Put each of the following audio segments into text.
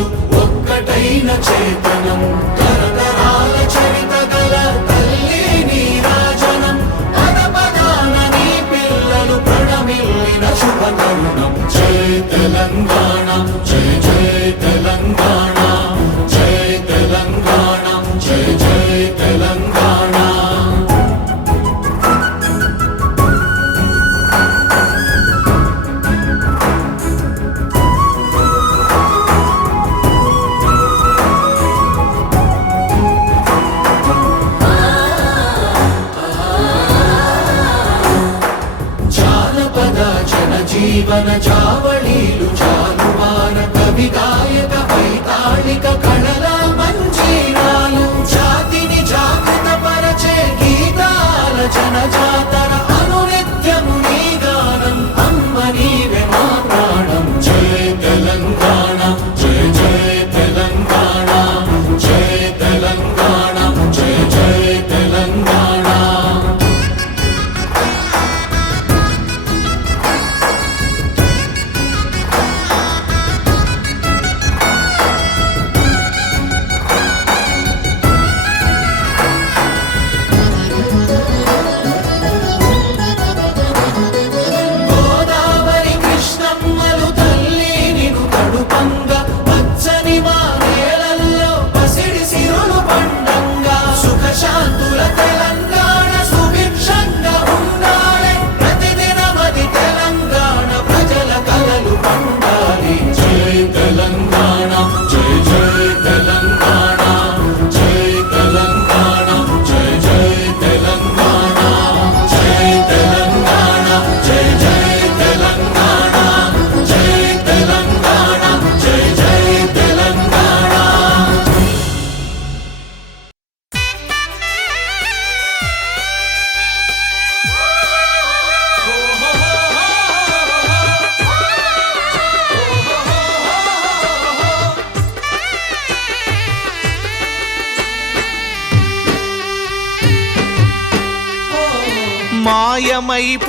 పిల్లలు ఒక్కటైన చేతనం తరతరాల చరిత గల తల్లి నీరాజనం పద పదాన నీ పిల్లలు ప్రణమిల్లిన శుభ తరుణం జై తెలంగాణ జై జై తెలంగాణ జై తెలంగాణ జై జై తెలంగాణ జీవన చావళీలు చాలువార కవి గాయక వైతాళిక కళల మంజీరాలు జాతిని జాగృత పరచే గీతాల జనజాతర అనునిత్యము నీ గానం అమ్మ నీవే మా ప్రాణం జై తెలంగాణ జై జై తెలంగాణ జై తెలంగాణ జై జై తెలంగాణ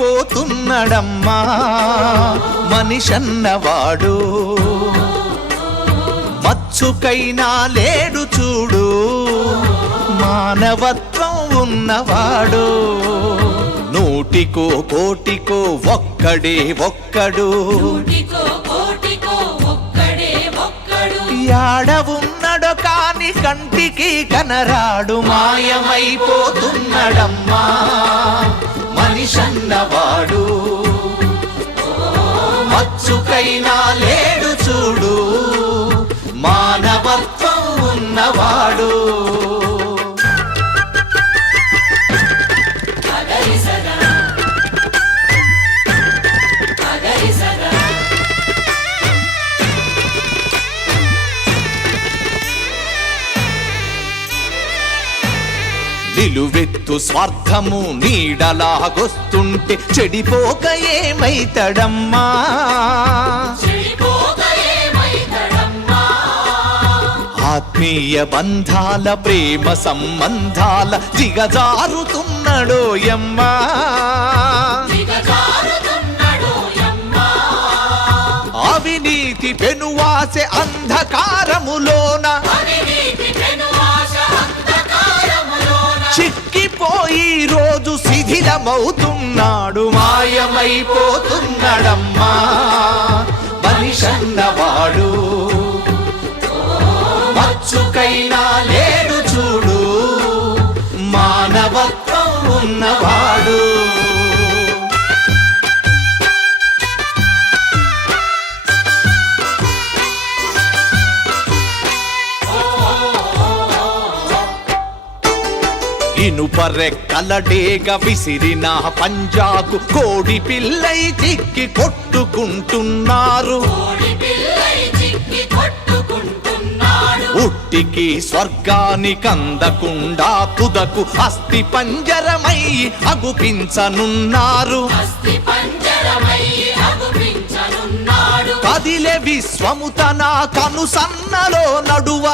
మాయమైపోతున్నడమ్మా మనిషన్నవాడు మచ్చుకైనా లేడు చూడు మానవత్వం ఉన్నవాడు నూటికో కోటికో ఒక్కడే ఒక్కడు యాడవున్నడో కాని కంటికి కనరాడు మాయమైపోతున్నడమ్మా మనిషన్నవాడు మచ్చుకైనా లేడు చూడు మానవత్వం ఉన్నవాడు నిలువెత్తు స్వార్థము నీడలాగొస్తుంటే చెడిపోక ఏమైతడమ్మా ఆత్మీయ బంధాల ప్రేమ సంబంధాల దిగజారుతున్నడోయమ్మా అవినీతి పెనువాసె అంధకారములోన చిక్కిపోయి రోజు శిథిలమవుతున్నాడు మాయమైపోతున్నాడమ్మా మనిషన్నవాడు మచ్చుకైనా లేడు చూడు మానవత్వం ఉన్నవాడు ఇనుపరెక్కలడేగ విసిరిన పంజాకు కోడి పిల్లై చిక్కి కొట్టుకుంటున్నారు ఉట్టికి స్వర్గానికి అందకుండా తుదకు అస్థి పంజరమై అగుపించనున్నారు కదిలే విశ్వము తన కనుసన్నలో నడువ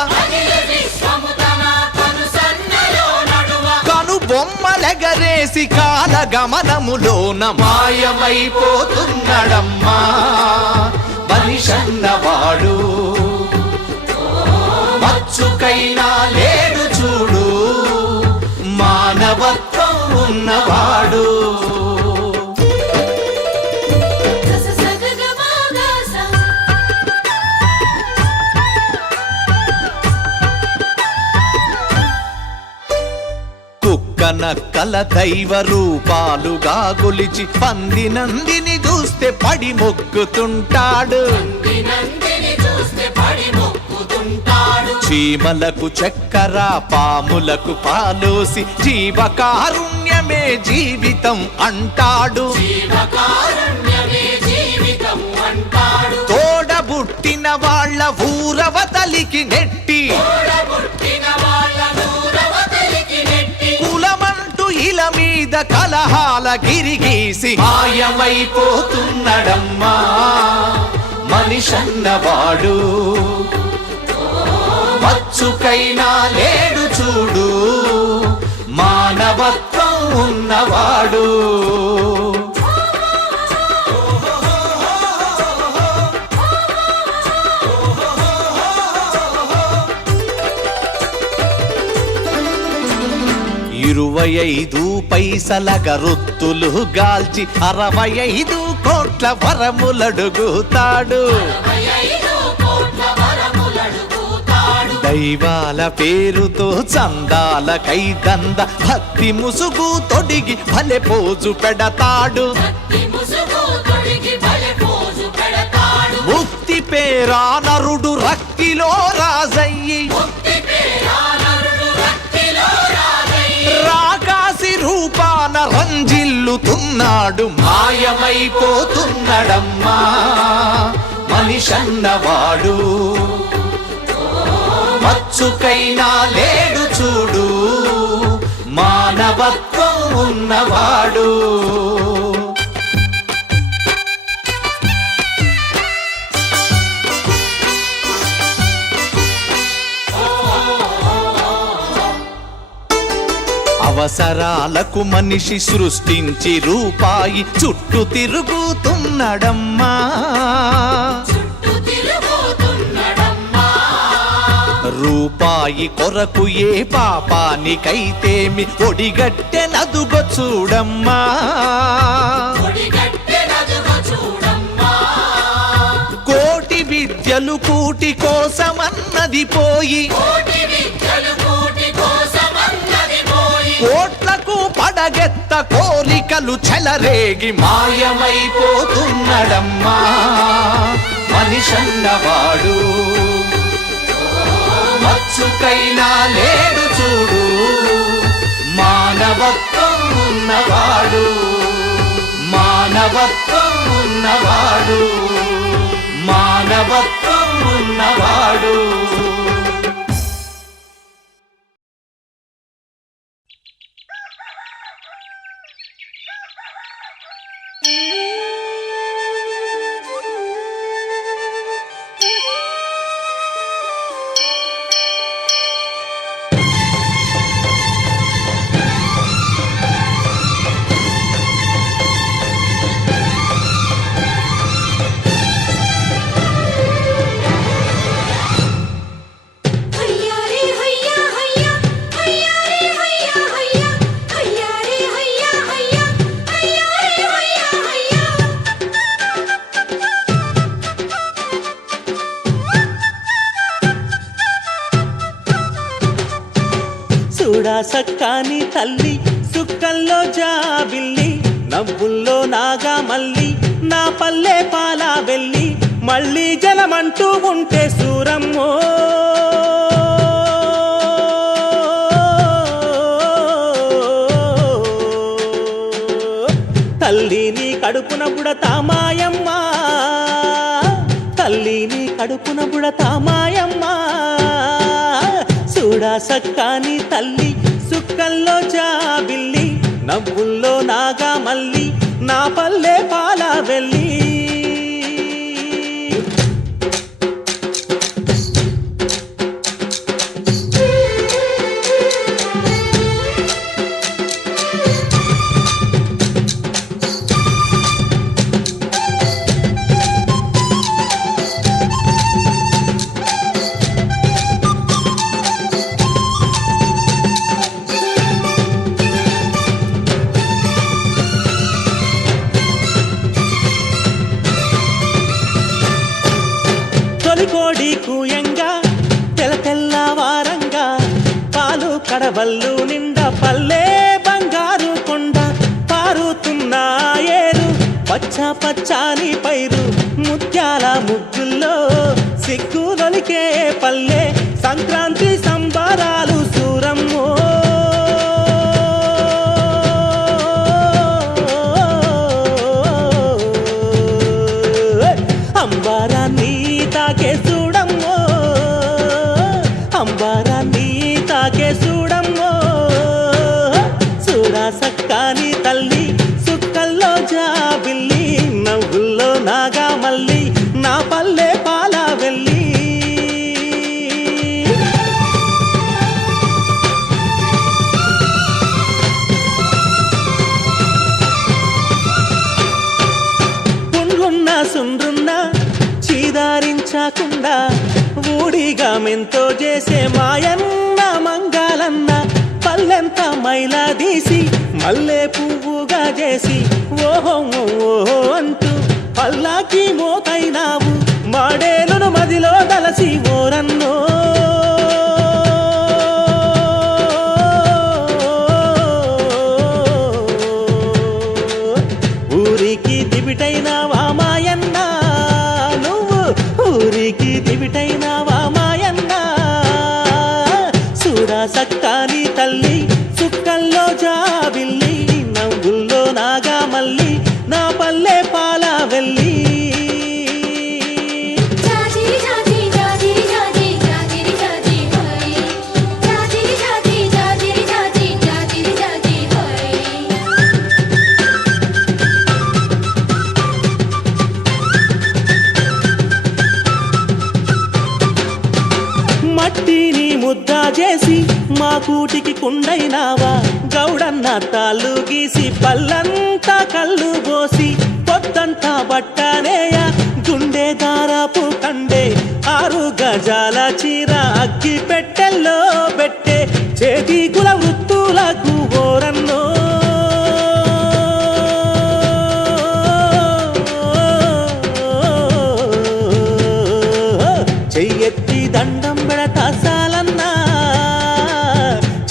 కను బొమ్మలెగరేసి కాలగమనములోన మాయమైపోతున్నడమ్మా మనిషన్నవాడు మచ్చుకైనా లేడు చూడు మానవత్వం ఉన్నవాడు. నక్కల దైవ రూపాలుగా గొలిచి పంది నందిని చూస్తే పడి మొక్కుతుంటాడు. చీమలకు చక్కెర పాములకు పాలోసి జీవకారుణ్యమే జీవితం అంటాడు. తోడబుట్టిన వాళ్ళ ఊరవతలికి నెట్టి కులమంటూ ఇల మీద కలహాల గిరిగీసి మాయమైపోతున్నడమ్మా మనిషన్నవాడు. మచ్చుకైనా లేడు చూడు మానవత్వం ఉన్నవాడు. ఇరవై 25 పైసల గరొత్తులు గాల్చి 65 కోట్ల వరములడుగుతాడు. దైవాల పేరుతో చందాల కైదంద భక్తి ముసుగు తొడిగి భలే పోజు పెడతాడు. ముక్తి పేరా నరుడు రక్తిలో రాజయ్యి రాకాసి రూపాన రంజిల్లుతున్నాడు. మాయమైపోతున్నడమ్మా మనిషన్నవాడు. మచ్చుకైనా లేడు చూడు మానవత్వం ఉన్నవాడు. అవసరాలకు మనిషి సృష్టించి రూపాయి చుట్టూ తిరుగుతున్నడమ్మా. రూపాయి కొరకు ఏ పాపానికైతేమి ఒడిగట్టెనదుగో చూడమ్మా. కోటి విద్యలు కూటి కోసమన్నది పోయి కోట్లకు పడగెత్త కోరికలు చెలరేగి మాయమైపోతున్నడమ్మా మనిషన్నవాడు. మచ్చుకైనా లేడు చూడు మానవత్వం ఉన్నవాడు. మానవత్వం ఉన్నవాడు. మానవత్వం ఉన్నవాడు. సక్కాని తల్లి సుక్కల్లో జాబిల్లి నవ్వుల్లో నాగా మల్లి నా పల్లె పాలా వెళ్ళి మళ్ళీ జలమంటూ ఉంటే సూరమ్మో తల్లి నీ కడుపున బుడతా మాయమ్మ. తల్లి నీ కడుపున బుడతా మాయమ్మ. చూడా సక్కాని తల్లి సుక్కల్లో జాబిల్లి నవ్వుల్లో నాగా మల్లి నా పల్లె పాలా వెళ్ళి పడవల్లు నిండా పల్లె బంగారు కొండ పారుతున్న ఏరు పచ్చ పచ్చాని పైరు ముత్యాల ముగ్గుల్లో సిగ్గులొలికే పల్లె సంక్రాంతి సంబరాలు సూరమ్మో అంబారాన్ని తాకే చూడమ్మో అంబారాన్ని తాకే చూడమ్మో చూడా సక్కాని తల్లి సుక్కల్లో జాబిల్లి నవ్వుల్లో నాగా మల్లి నా పల్లె పాల వెళ్ళి పుండ్రున్న సుండ్రున్న చీదారించకుండా ఊడిగా మెంతో చేసే మాయన్న మంగాలన్న పల్లెంత మైలా తీసి మల్లె పువ్వుగా చేసి ఓహో ఓహో అంటూ పల్లాకి మోతైనావు మాడేలును మదిలో దలసి ఓరన్నో ఊరికి దివిటైనావా మాయన్న నువ్వు ఊరికి దివిటైనావా మాయన్న చూడా సక్కాని తల్లి సుక్కల్లో జాబిల్లి నవ్వుల్లో నాగా మల్లి నా పల్లె పాల వెళ్ళి జాజి జాజి జాజి జాజి జాజి జాజి హై జాజి జాజి జాజి జాజి జాజి జాజి హై మట్టిని ముద్ద చేసి మా కూటికి కుండైనావా గౌడన్న తాళ్ళు గీసి పల్లంతా కళ్ళు పోసి పొద్దంతా బట్టనేయ గుండె దారాపు కండే 6 గజాల చీర అగ్గి పెట్టెల్లో పెట్టే చేతి కుల వృత్తులకు ఓరన్నో చెయ్యెత్తి దండం పెడతా సాలన్నా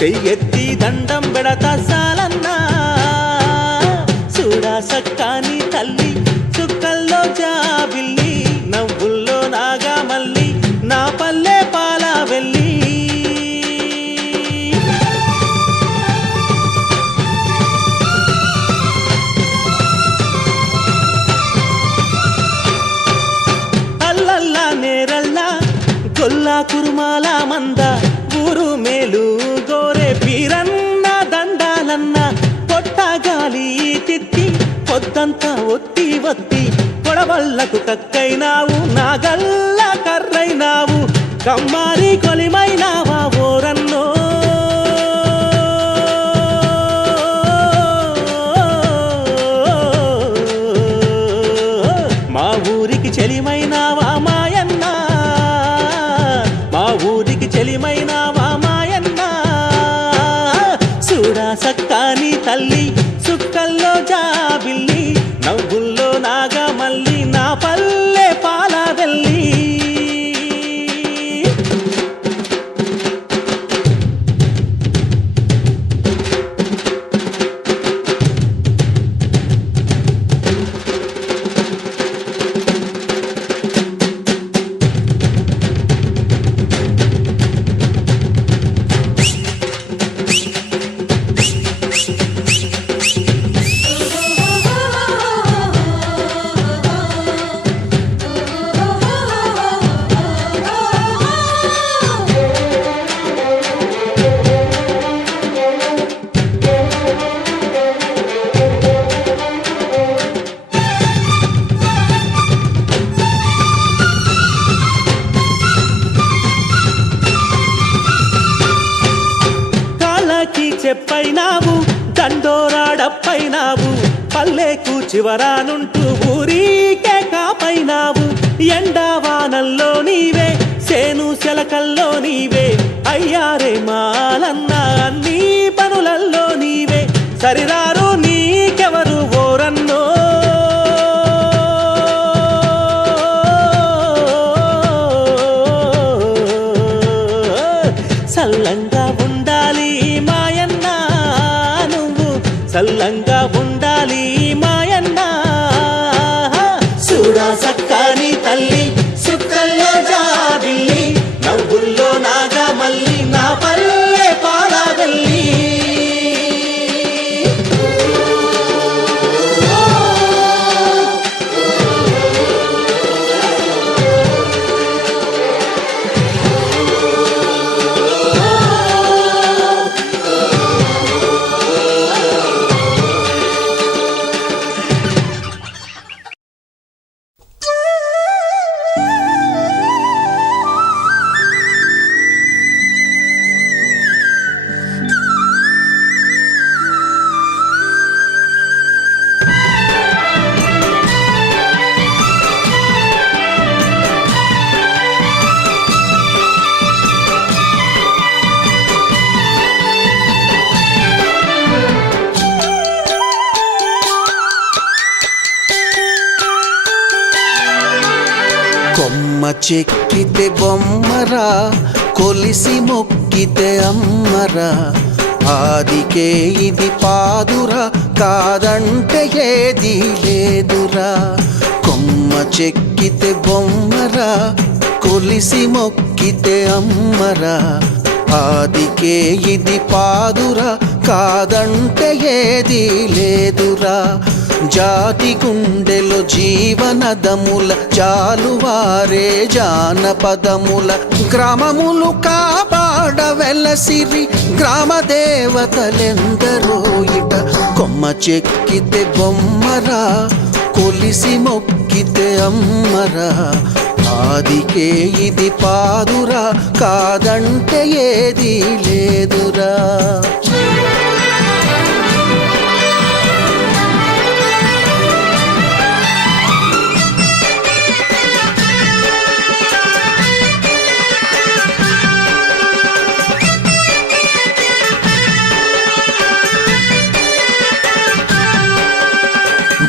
చెయ్యెత్తి దండం పెడతా సాలన్నా చూడా సక్కాని తల్లి చుక్కల్లో జాబిల్లి నవ్వుల్లో నాగా మల్లి నా పల్లె పాల వెళ్ళి అల్లల్లా నేరల్లా గొల్లా కురుమాల మంద ఊరు మేలు గోరే పీరన్న దండాలన్న పొట్టగాలి తిత్తి పొద్దంతా ఒత్తి ఒత్తి కొడవళ్ళకు కక్కైనావు నాగల్ల కర్రైనావు కమ్మారి కొలిమైనావా ఓరన్నో మా ఊరికి చెలిమైనావా మాయన్న మా ఊరికి చెలిమైనావా మాయన్న చూడా సక్కాని తల్లి సుక్కల్లో జాబిల్లి నవ్వుల్లో నాగా మల్లి నా పల్లె పాల వెళ్ళి చెప్పైనావు దండోరాడప్పైనావు పల్లెకు చివరానుంటూ ఊరికే కాపైనావు ఎండావానల్లో నీవే సేను శలకల్లో నీవే అయ్యారే మాలన్న అన్ని పనులల్లో నీవే సరిరారు నీకెవరు ఓరన్నో సల్లంగా ఉండాలి చల్లంగా ఉండాలి మాయన్న చూడా సక్కాని తల్లి సుక్కల్లో జాబిల్లి నవ్వుల్లో నాగా మల్లి నా పల్లె పాలవెల్లి కొమ్మ చెక్కితే బొమ్మరా కొలిసి మొక్కితే అమ్మరా ఆదికే ఇది పాదురా కాదంటే ఏది లేదురా కొమ్మ చెక్కితే బొమ్మరా కొలిసి మొక్కితే అమ్మరా ఆదికే ఇది పాదురా కాదంటే ఏది లేదురా జాతి గుండెలో జీవనదముల జాలువారే జానపదముల గ్రామములు కాపాడ వెలసిరి గ్రామ దేవతలెందరో ఇట కొమ్మ చెక్కితే బొమ్మరా కొలిసి మొక్కితే అమ్మరా ఆదికే ఇది పాదురా కాదంటే ఏది లేదురా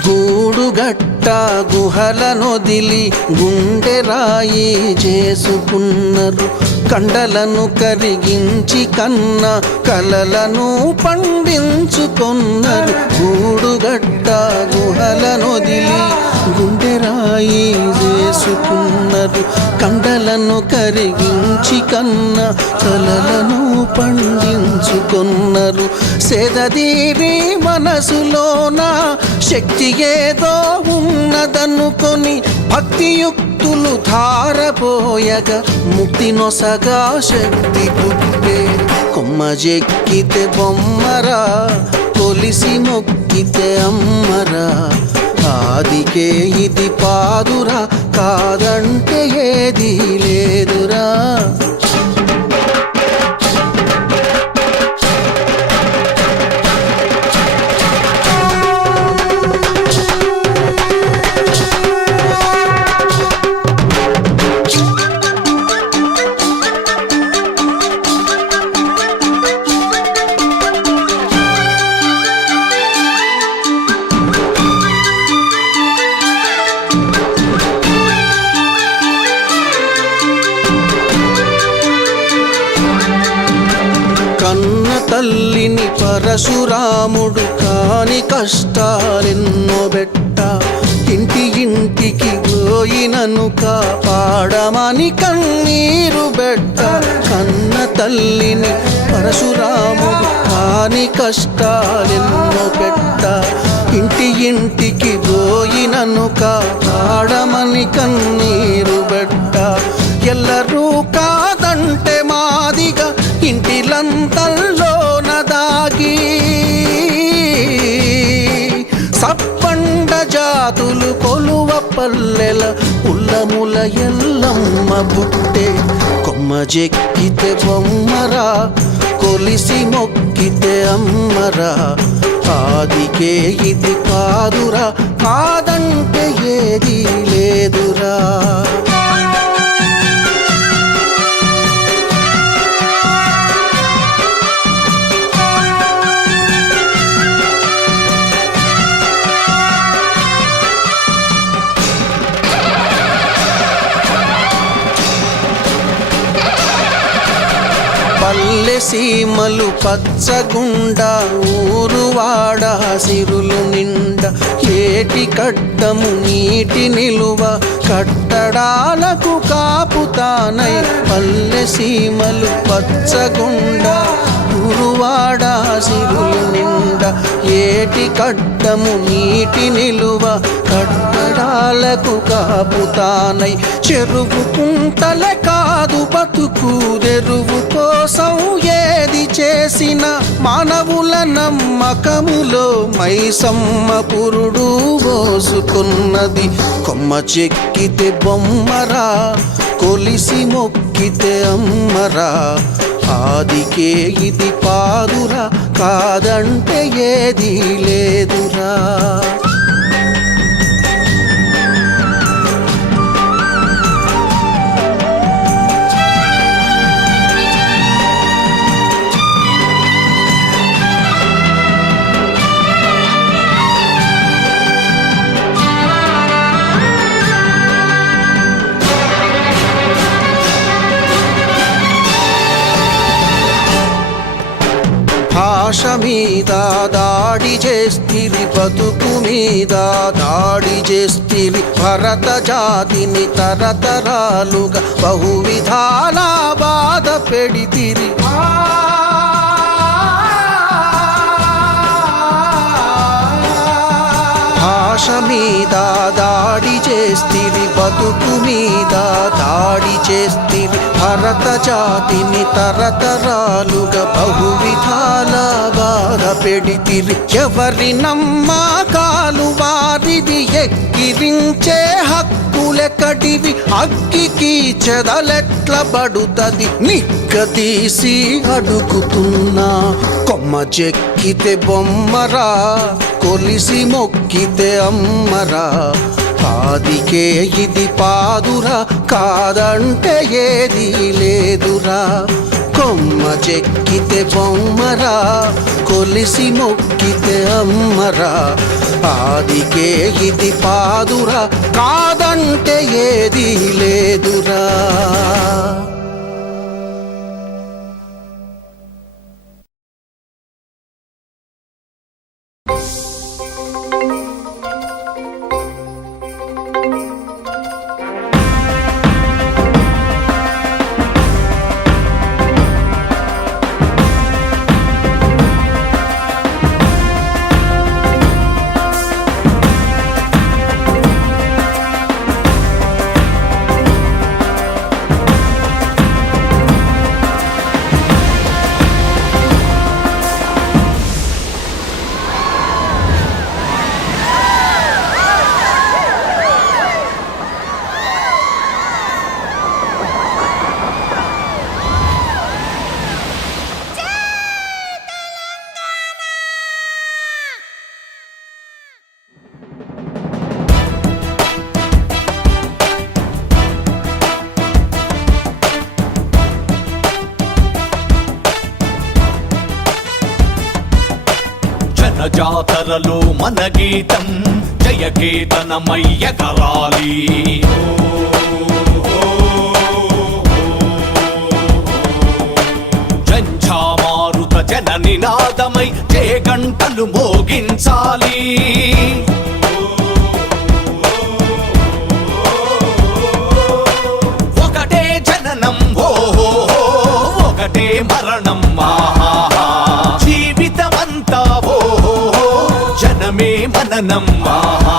గూడుగట్ట గుహలనొదిలి గుండె రాయి చేసుకున్నారు కండలను కరిగించి కన్న కలలను పండించుకున్నారు గూడుగట్ట గుహలనొదిలి గుండె రాయి చేసుకున్నారు కండలను కరిగించి కన్న కలలను పండించుకున్నారు సేదదీరి మనసులోన శక్తి ఏదో ఉన్నదనుకొని భక్తియుక్తులు ధారపోయగా ముక్తి నొసగా శక్తి పుట్టే కొమ్మ చెక్కితే బొమ్మరా కొలిసి మొక్కితే అమ్మరా ఆదికే ఇది పాదురా కాదంటే ఏది లేదురా కన్న తల్లిని పరశురాముడు కాని కష్టాలెన్నో బెట్ట ఇంటి ఇంటికి పోయినను కాపాడమని కన్నీరు బెట్ట కన్న తల్లిని పరశురాముడు కాని కష్టాలెన్నో బెట్ట ఇంటి ఇంటికి పోయినను కాపాడమని కన్నీరు బెట్ట ఎల్లరూ కాదంటే మాదిగా ఇంటిలంతల్లోన దాగి సప్పండ జాతులు కొలువ పల్లెల ఉల్లముల ఎల్లమ్మ బుట్టే కొమ్మ చెక్కితే బొమ్మరా కొలిసి మొక్కితే అమ్మరా ఆదికే ఇది కాదురా కాదంటే ఏది లేదురా పల్లె సీమలు పచ్చగుండా ఊరువాడ సిరులు నిండా ఏటి కట్టము నీటి నిలువ కట్టడాలకు కాపుతానై పల్లె సీమలు పచ్చగుండా ఊరువాడ సిరులు నిండా ఏటి కట్టము నీటి నిలువ కట్టడాలకు కాపుతానై చెరువు కుంటలే కాదు బతుకు తెరువు కోసం ఏది చేసిన మానవుల నమ్మకములో మైసమ్మ పురుడు పోసుకున్నది కొమ్మ చెక్కితే బొమ్మరా కొలిసి మొక్కితే అమ్మరా ఆదికే ఇది పాదురా కాదంటే ఏది లేదురా భాష మీద దాడి చేస్తిరి బతుకు మీద దాడి చేస్తిరి భరత జాతిని తరతరాలుగా బహువిధాల బాధ పెడితిరి భాష మీద దాడి చేస్తిరి బతుకు మీద దాడి చేస్తిరి భరత జాతిని తరతరాలుగా బహువిధాల బాధ పెడితిరి ఎవరి నమ్మకాలు వారిది ఎక్కిరించే హక్కులెక్కడివి అగ్గికి చెదలెట్ల పడుతది నిక్కదీసి అడుగుతున్నా కొమ్మ చెక్కితే బొమ్మరా కొలిసి మొక్కితే అమ్మరా ఆదికే ఇది పాదురా కాదంటే ఏది లేదురా కొమ్మ చెక్కితే బొమ్మరా కొలిసి మొక్కితే అమ్మరా ఆదికే ఇది పాదురా కాదంటే ఏది లేదురా జాతరలో మన గీతం జయకేతనమయ్యగరాలి జంఝామారుత జన నినాదమై జయ గంటలు మోగించాలి ఒకటే జననం ఓహో ఒకటే మరణం ఆహా జీవితమంతా ఓహో జనమే మననం ఆహా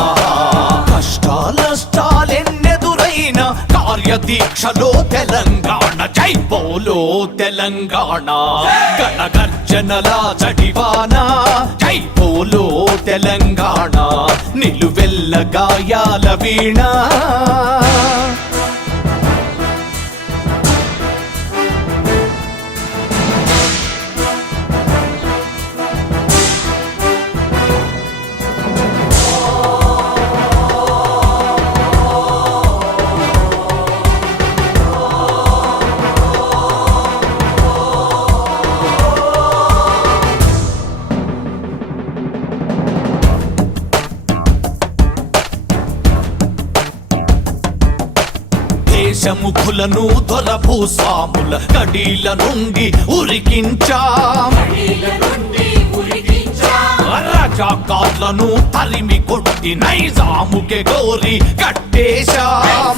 కష్టాలెన్నెదురైన కార్యదీక్షలో తెలంగాణ జై బోలో తెలంగాణ గణగర్జనల జడివాన జై బోలో తెలంగాణ నిలువెల్ల గాయాల వీణ దేశముఖులను దొర భూస్వాముల కడీల నుండి ఉరికించాం రజాకార్లను తరిమి కొట్టి నైజాముకే గోరి కట్టేశాం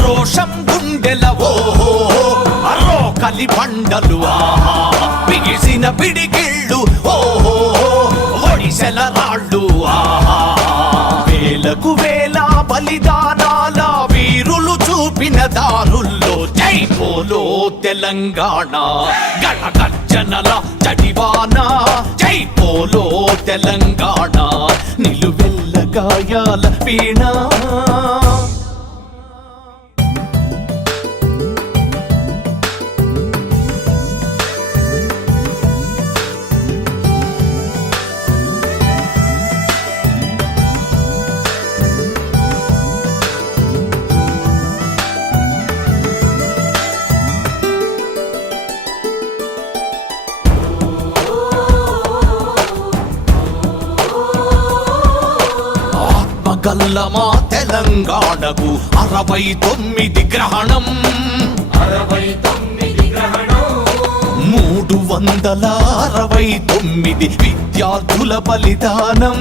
రోషం గుండెల ఓహో అరో కలి బండలు ఆహా బిగిసిన పిడికిళ్ళు ఓహో ఒడిసెల రాళ్ళు ఆహా వేలకు వేల బలిదానాల వీరులు చూపిన దారుల్లో జై బోలో తెలంగాణ గణగర్జనల జడివాన జై బోలో తెలంగాణ నిలువెల్ల గాయాల వీణ గల్లమా తెలంగాణకు 69 గ్రహణం 369 విద్యార్థుల బలిదానం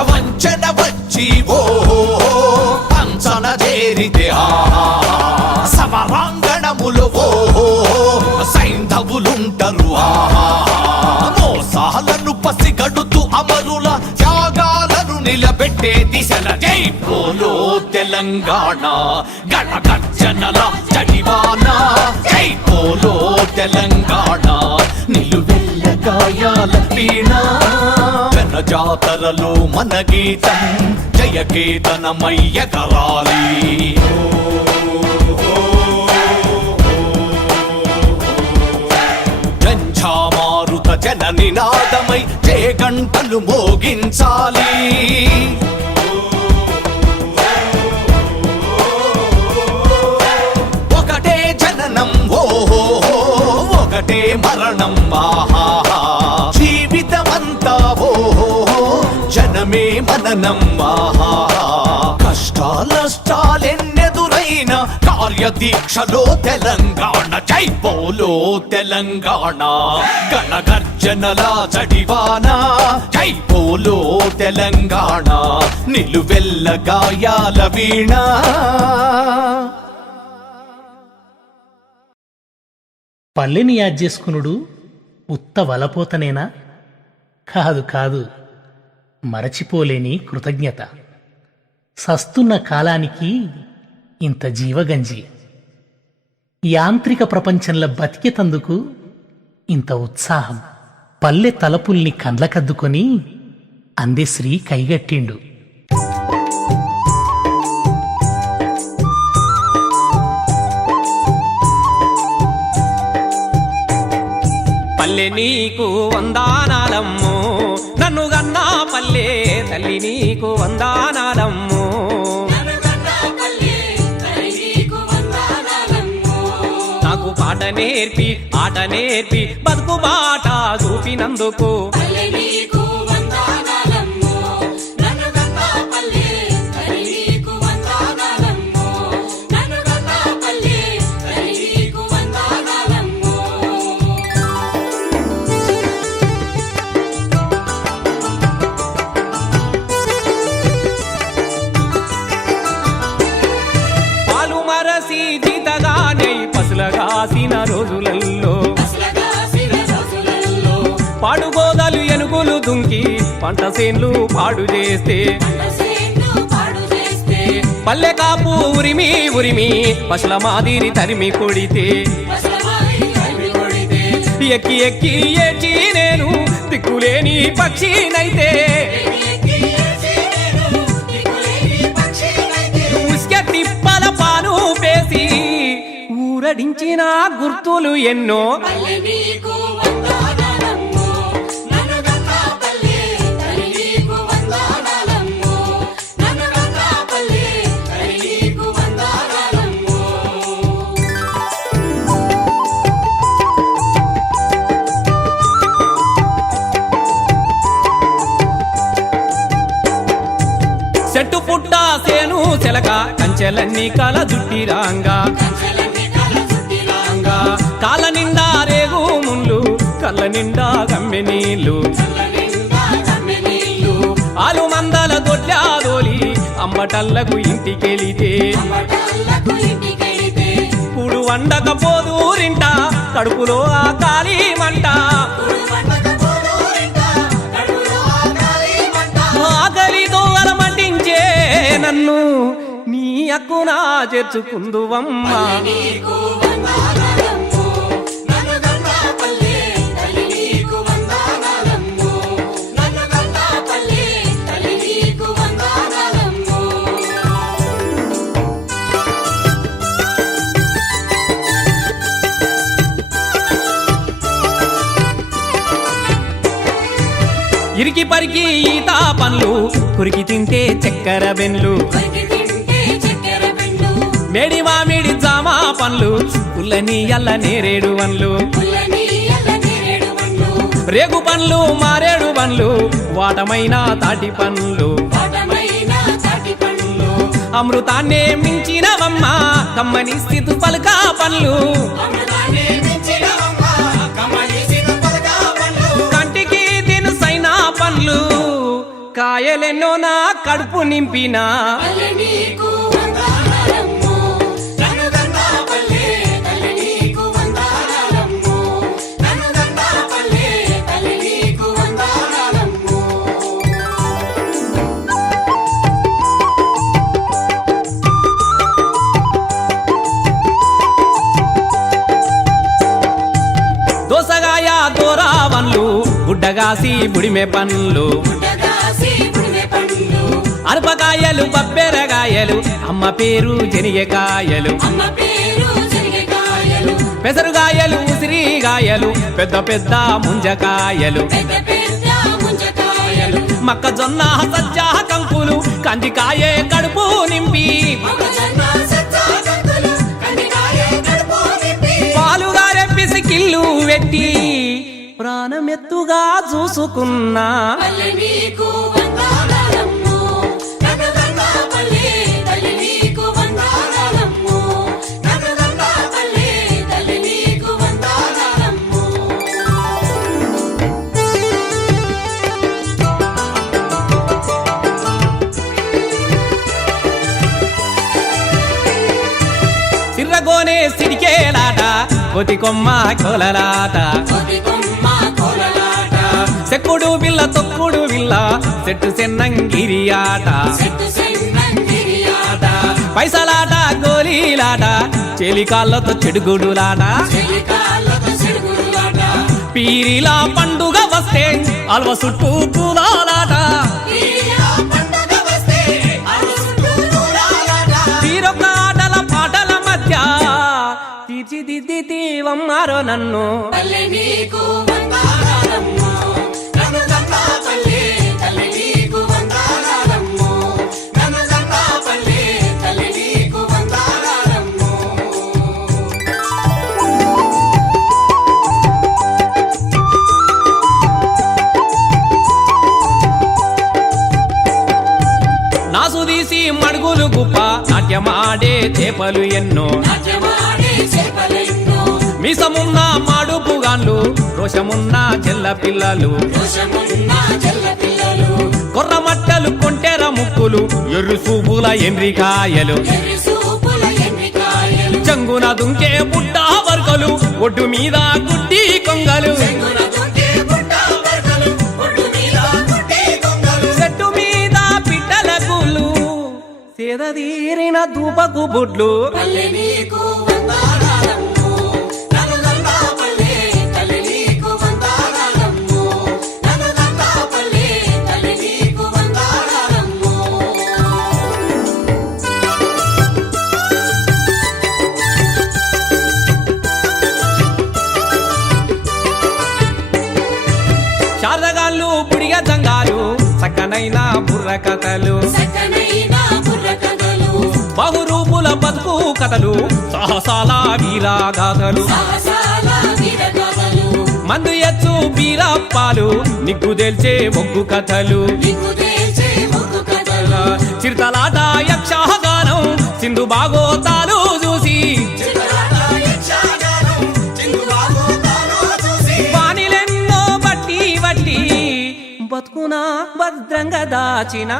అవంచన వచ్చి ఓహో పంచన చేరితే సమరాంగణములు ఓహో సైంధవులుంటరు మోసాలను పసిగడుతూ అమరుల త్యాగాలను నిలబెట్టే దిశల జై బోలో తెలంగాణ గణగర్జనల జడివాన జై బోలో తెలంగాణ నిలువెల్ల గాయాల వీణ జనజాతరలో మన గీతం జయకేతనమయ్య కరాలి జంఝామారుత జన నినాదమై జయ గంటలు మోగించాలి ఒకటే జననం ఓహో ఒకటే మరణం ఆహా జీవితమంతా ఓహో జనమే మననం ఆహా కష్టాలెన్నెదురైన కార్యదీక్షలో తెలంగాణ జై బోలో తెలంగాణ గణగర్జనల జడివాన జై బోలో తెలంగాణ నిలువెల్ల గాయాల వీణ పల్లెని యాద్ చేసుకునుడు ఉత్త వలపోతనేనా? కాదు కాదు, మరచిపోలేని కృతజ్ఞత. సస్తున్న కాలానికి ఇంత జీవగంజి, యాంత్రిక ప్రపంచంలో బతికేతందుకు ఇంత ఉత్సాహం. పల్లె తలపుల్ని కండ్లకద్దుకొని అందెశ్రీ కైగట్టిండు. పల్లె నీకు వందానాలమ్ము, నన్ను గన్నా పల్లె తల్లి నీకు వందానాలమ్ము. నాకు పాట నేర్పి ఆట నేర్పి బతుకు బాట చూపినందుకు పసులగాసిన రోజులల్లో పాడుగోదలు ఎనుగులు దుంకి పంట సేన్లు పాడు చేస్తే పల్లె కాపు ఉరిమి ఉరిమి పశుల మాదిరి తరిమి కొడితే ఎక్కి ఎక్కి ఏడ్చి నేను దిక్కులేని పక్షినైతే ఉస్కె తిప్పల పాలు పేసి ఊరడించిన గుర్తులు ఎన్నో. కంచెలన్నీ కల జుట్టిరాంగా కాళ్ళ నిండా రేగు ముళ్ళు కళ్ళ నిండా గమ్మె నీళ్ళు ఆలు మందల దొడ్లాదోలి అమ్మటల్లకు ఇంటికెళితే కూడు వండకపోదూరింట కడుపులో ఆ కాలి మంట ఆకలితో అలమటించే నన్ను నీ అక్కునా చేర్చుకుందువమ్మా ఇరికి పరికి ఈత పండ్లు కురికి తింటే చక్కెర బెన్లు మేడి మామిడి జామ పండ్లు పుల్లని అల్ల నేరేడు పండ్లు రేగు పండ్లు మారేడు పండ్లు వాటమైన తాటి పండ్లు అమృతాన్నే మించినవమ్మ కమ్మని స్థితి పలుకా పండ్లు కంటికి తినుసైన పండ్లు కాయలెన్నో నా కడుపు నింపినా దోసగాయ దోరా పండ్లు బుడ్డగాసి బుడిమె పండ్లు అరపకాయలు బబ్బెరగాయలు అమ్మ పేరు జనియకాయలు పెసరుగాయలు ఉసిరిగాయలు పెద్ద పెద్ద ముంజకాయలు మొక్కజొన్న సజ్జ కంకులు కందికాయే కడుపు నింపి పాలుగారే పిసికిల్లు వెట్టి ప్రాణమెత్తుగా చూసుకున్నా సిర్రగోనే సిడికేలాట కోతి కొమ్మ కోలలాట సెక్కుడు బిల్ల తొక్కుడు బిల్ల చెట్టు సెన్నంగిరి ఆట పైసలాట గోలీలాట చెలికాళ్ళతో చెడుగుడులాట పీరిలా పండుగ వస్తే అల్వ చుట్టూ పూలాలాట తీరొక్క ఆటల పాటల మధ్య తీర్చిదిద్దితీవమ్మారో నన్ను నాసుదీసి మడుగులు గుప్ప నాట్యమాడే చేపలు ఎన్నో మీసమున్న మాడుపుగాన్లు రోషమున్న చెల్ల పిల్లలు కొర్రమట్టలు కొంటెర ముక్కులు ఎర్రు సూపుల ఎండ్రికాయలు చంగున దుంకే బుట్ట వర్గలు ఒడ్డు మీద గుడ్డి కొంగలు చెట్టు మీద పిట్టల గుళ్ళు సేదీరిన ధూపకు బుడ్లు శారదగాళ్ళు బుడిగ జంగాలు చక్కనైన బుర్ర కథలు బహురూపుల బతుకు కథలు సాహసాల వీరాగాథలు మందు ఎచ్చు బీరప్పాలు నిగ్గు తెల్చే ఒగ్గు కథలు చిరుతలాట యక్షగానం సింధు బాగోతాలు చూసి వానిలెన్నో బట్టి బట్టి బతుకునా భద్రంగా దాచిన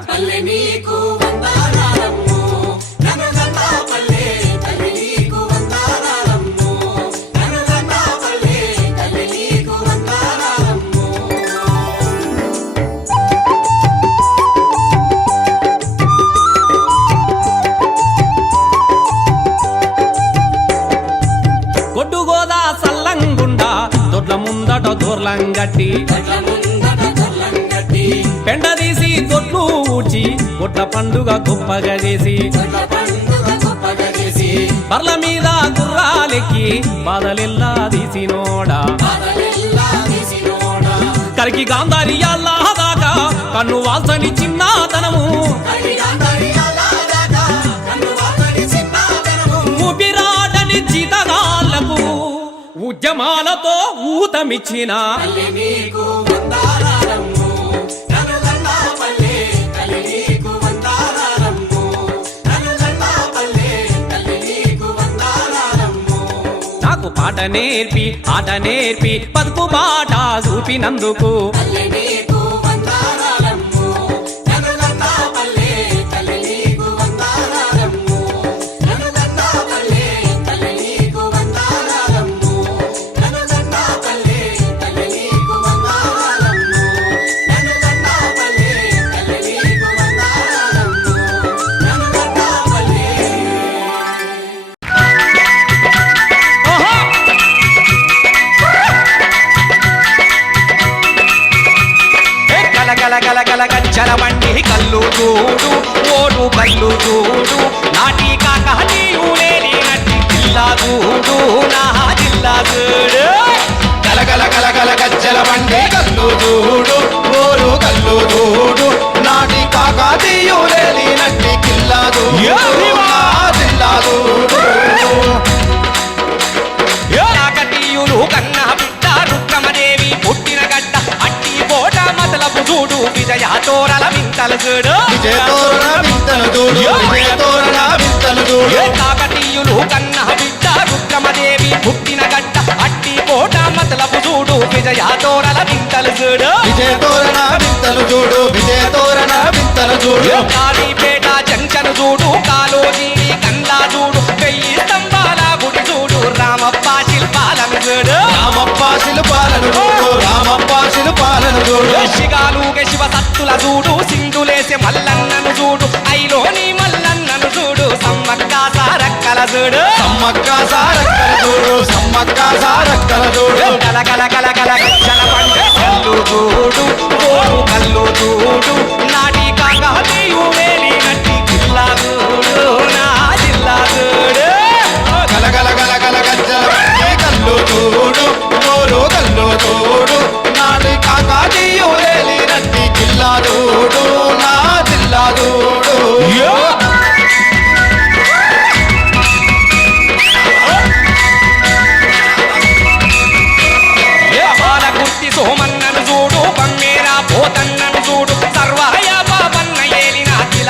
గొడ్డుగోదా సల్లంగుండా దొడ్ల ముందట దూర్లంగట్టి పెండ తీసి దొడ్లు ఊడ్చి గొడ్ల పండుగ గొప్పగా చేసి బర్ల మీద గుర్రాలెక్కి బాధలెల్లా తీసినోడా కరికి గాంధారియాల్లా దాకా కన్ను వాల్సని చిన్నతనము ముపిరాడని జీతగాళ్లకు ఉద్యమాలతో ఊతమిచ్చిన నాకు పాట నేర్పి ఆట నేర్పి బతుకు బాట చూపినందుకు గల గజ్జల బండి కల్లు చూడు ఓడు కల్లు చూడు నాటి కాకీయులేని నటి జిల్లా చూడు నా జిల్లా చూడు గలగల గలగల గజ్జల బండి కల్లు చూడు ఓరు కల్లు చూడు నాటి కాకతీయులేని నట్టి కిల్లా చూడు నా జిల్లా చూడు కాకతీయులు కన్న బిడ్డ రుద్రమదేవి పుట్టిన గడ్డ అట్టి పోట మతలపు చూడు విజయ తోరల వింతలు చూడు కాకతీయులు కన్న బిడ్డ రుద్రమదేవి పుట్టిన గడ్డ అట్టి పోట మతలపు చూడు విజయ తోరల వింతలు చూడు కాళీపేట జంక్షన్ చూడు కాలోజీని కండ్లా చూడు 1000 స్తంభాల గుడి చూడు రామప్ప శిల్పాలను చూడు శిగాలుగే శివ సత్తుల చూడు సింధులేసే మల్లన్నను చూడు ఐలోని మల్లన్నను చూడు సమ్మక్క సారక్కల చూడు గల గల గల గల గజ్జల బండి కల్లు చూడు ఓడు కల్లు చూడు నాటి కాకతీయులేని నట్టి జిల్లా చూడు నా జిల్లా చూడు గలగల గలగల గజ్జల బండి కల్లు చూడు ఓరు కల్లు చూడు నాటి కాకతీయులేని నట్టి జిల్లా చూడు నా జిల్లా చూడు సోమన్నను చూడు బమ్మేరా పోతన్నను చూడు సర్వాయ బాబన్న ఏలిన అఖిల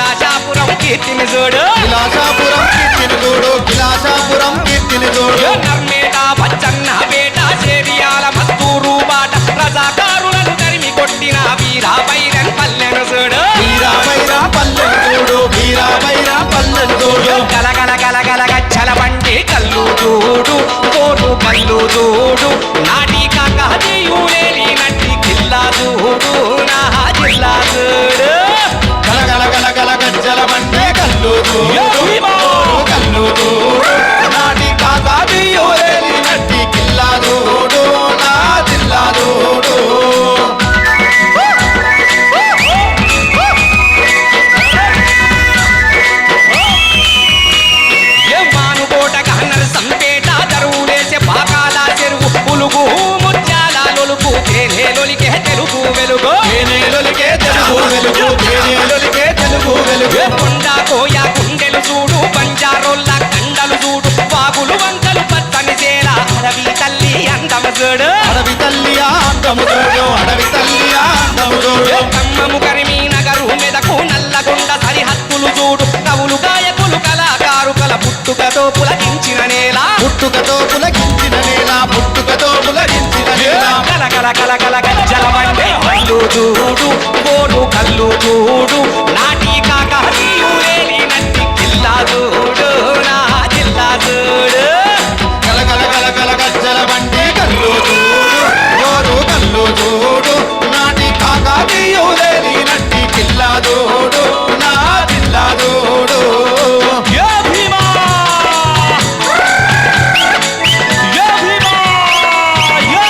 నేల పుట్టుకతో పులకించిన నేల పుట్టుకతో పులకించిన నేల పుట్టుకతో పులకించిన నేల కల కల కల కల గజ్జల బండి కళ్ళు చూడు గోడు కళ్ళు చూడు నాటి కాకతీయు ఏలినట్టి జిల్లా చూడు నా జిల్లా చూడు గలగల గలగల గజ్జల బండి కల్లు చూడు జోరు కల్లు చూడు నాటి కాకతీయు లేనినట్టి జిల్లా చూడు నా జిల్లా చూడు ఏ భీమా ఏ భీమా ఏ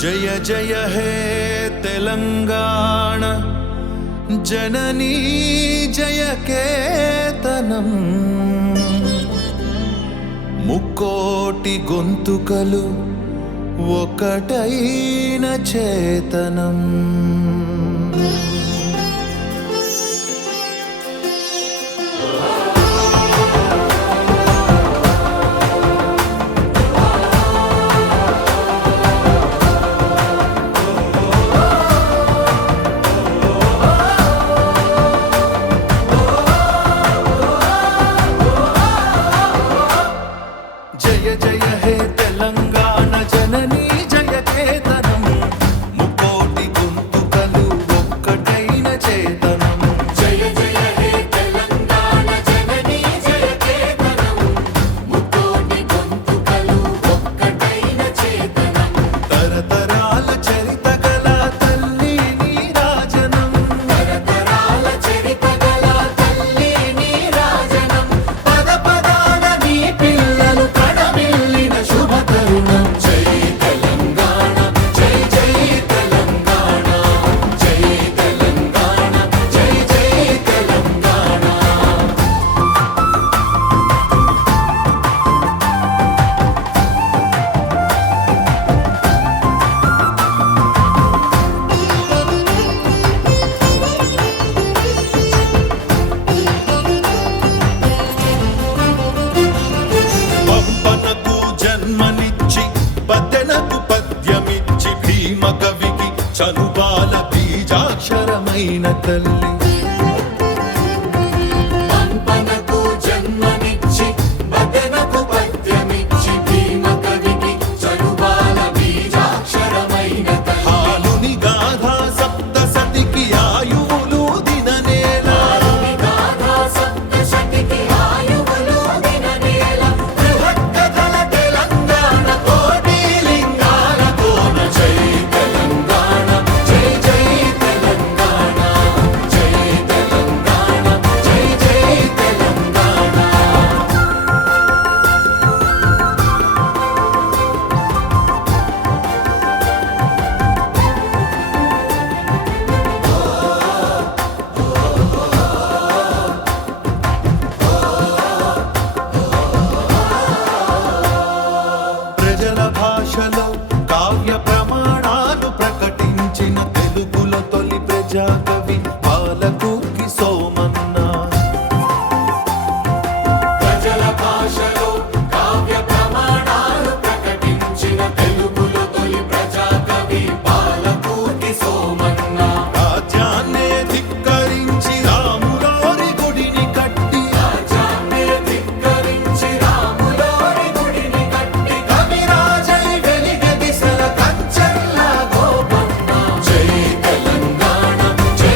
జయ జయ హే తెలంగాణ జననీ జయ కేతనం ముక్కోటి గొంతుకలు ఒకటైన చేతనం జయ జయ హే తెలంగాణ జననీ జయ కేతనం ముకోటి గొంతుకలు ఒక్కటైన చేతనం జయ జయ హే తెలంగాణ జననీ జయ కేతనం ముకోటి గొంతుకలు ఒక్కటైన చేతనం తరతరాల చరిత గల తల్లి నీరాజనం తరతరాల చరిత గల తల్లి నీరాజనం పద పదాన నీ పిల్లలు కడమిల్లిన శుభ తరుణం జై తెలంగాణ జై జై తెలంగాణ జై తెలంగాణ జై జై తెలంగాణ పంపనకు జన్మనిచ్చి పద్దెనకు పద్యమిచ్చి భీమ కవికి చనుబాల బీజాక్షరమైన తల్లి పంపనకు జన్మనిచ్చి పద్దెనకు పద్యమిచ్చి భీమ కవికి చనుబాల బీజాక్షరమైన తల్లి హాలుని గాథా సప్త సతికి ఆయువులు దిననేల గాథా సప్త సతికి ఆయువులు దిననేల బృహత్ కథల తెలంగాణ కోటి లింగాల కోన జై తెలంగాణ జై జై తెలంగాణ జై తెలంగాణ జై జై తెలంగాణ ప్రజల భాషలో కావ్య ప్రమాణాలు ప్రకటించిన తెలుగుల తొలి ప్రజాకవి పాలకుకి సోమన్న ప్రజల భాషలో కావ్య ప్రమాణాలు ప్రకటించిన తెలుగుల తొలి ప్రజాకవి పాలకుకి సోమన్న రాజ్యాన్నే ధిక్కరించి రాములోరి గుడిని కట్టి రాజ్యాన్నే ధిక్కరించి రాములోరి గుడిని కట్టి కవిరాజై వెలిగ దిశల కంచెల్ల గోపన్న జై తెలంగాణ జై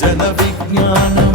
జన విజ్ఞానం